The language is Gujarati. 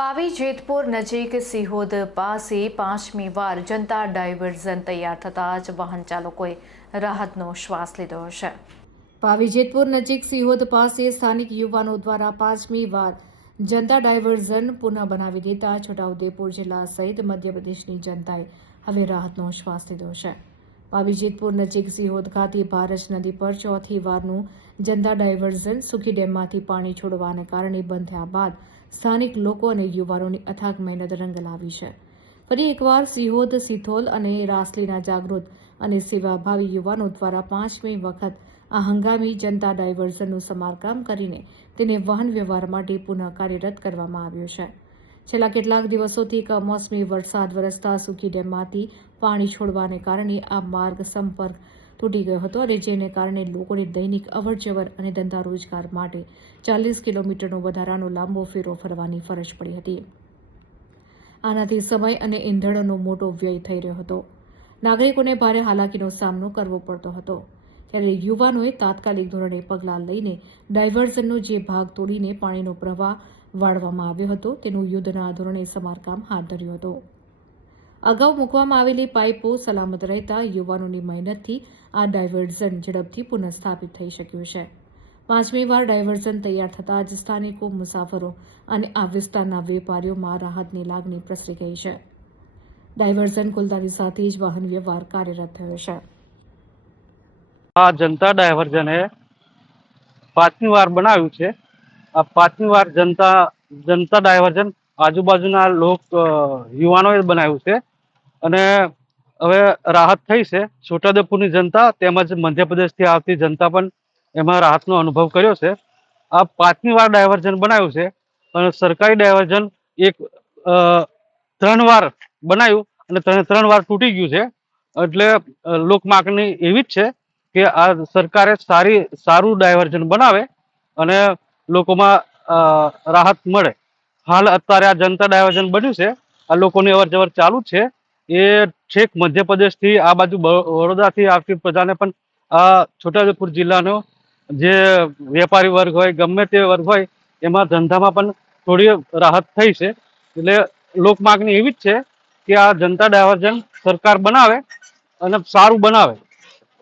પાવી જેતપુર નજીક સિહોદ પાસે પાંચમી વાર જનતા ડાયવર્ઝન તૈયાર થતાં જ વાહન ચાલકોએ રાહતનો શ્વાસ લીધો છે. પાવી જેતપુર નજીક સિહોદ પાસે સ્થાનિક યુવાનો દ્વારા પાંચમી વાર જનતા ડાયવર્ઝન પુનઃ બનાવી દેતા છોટાઉદેપુર જિલ્લા સહિત મધ્યપ્રદેશની જનતાએ હવે રાહતનો શ્વાસ લીધો છે. પાવી જેતપુર નજીક સિહોદ ખાતે ભારત નદી પર ચોથી વારનું જનતા ડાયવર્ઝન સુખી ડેમમાંથી પાણી છોડવાને કારણે બંધ થયા બાદ સ્થાનિક લોકો અને યુવાનોની અથાગ મહેનત રંગ લાવી છે. ફરી એકવાર સિહોદ, સિથોલ અને રાસલીના જાગૃત અને સેવાભાવી યુવાનો દ્વારા પાંચમી વખત આ હંગામી જનતા ડાયવર્ઝનનું સમારકામ કરીને તેને વાહન વ્યવહાર માટે પુનઃ કાર્યરત કરવામાં આવ્યું છે. છેલ્લા કેટલાક દિવસોથી કમોસમી વરસાદ વરસતા સુખી ડેમમાંથી પાણી છોડવાને કારણે આ માર્ગ સંપર્ક તૂટી ગયો હતો અને જેને કારણે લોકોને દૈનિક અવરજવર અને ધંધા રોજગાર માટે ચાલીસ કિલોમીટરનો વધારાનો લાંબો ફેરો ફરવાની ફરજ પડી હતી. આનાથી સમય અને ઈંધણનો મોટો વ્યય થઈ રહ્યો હતો. નાગરિકોને ભારે હાલાકીનો સામનો કરવો પડતો હતો. ત્યારે યુવાનોએ તાત્કાલિક ધોરણે પગલાં લઈને ડાયવર્ઝનનો જે ભાગ તોડીને પાણીનો પ્રવાહ વાળવામાં આવ્યો હતો, તેનું યુદ્ધના ધોરણે સમારકામ હાથ ધર્યું હતું. અગાઉ મૂકવામાં આવેલી પાઇપો સલામત રહેતા યુવાનોની મહેનતથી આ ડાયવર્ઝન ઝડપથી પુનઃસ્થાપિત થઈ શક્યું છે. પાંચમી વાર ડાયવર્ઝન તૈયાર થતાં જ સ્થાનિકો, મુસાફરો અને આ વિસ્તારના વેપારીઓમાં રાહતની લાગણી પ્રસરી ગઈ છે. ડાયવર્ઝન ખોલતાની સાથે જ વાહન વ્યવહાર કાર્યરત થયો છે. આ જનતા ડાયવર્ઝને પાંચમી વાર બનાવ્યું છે. આ પાંચમી વાર જનતા જનતા ડાયવર્ઝન આજુબાજુના લોક યુવાનોએ બનાવ્યું છે. અને હવે રાહત થઈ છે. છોટાઉદેપુરની જનતા તેમજ મધ્યપ્રદેશથી આવતી જનતા પણ એમાં રાહતનો અનુભવ કર્યો છે. આ પાંચમી વાર ડાયવર્ઝન બનાવ્યું છે. અને સરકારી ડાયવર્ઝન એક ત્રણ વાર બનાવ્યું અને ત્રણે ત્રણ વાર તૂટી ગયું છે. એટલે લોકમાંગણી એવી જ છે કે આ સરકારે સારી, સારું ડાયવર્ઝન બનાવે અને લોકોમાં રાહત મળે. હાલ અત્યારે આ જનતા ડાયવર્ઝન બન્યું છે. આ લોકોની અવર જવર ચાલુ છે. એ છેક મધ્યપ્રદેશથી આ બાજુ વડોદરાથી આવતી પ્રજાને પણ આ છોટાઉદેપુર જિલ્લાનો જે વેપારી વર્ગ હોય, ગમે તે વર્ગ હોય, એમાં ધંધામાં પણ થોડી રાહત થઈ છે. એટલે લોક માગણી એવી જ છે કે આ જનતા ડાયવર્જન સરકાર બનાવે અને સારું બનાવે.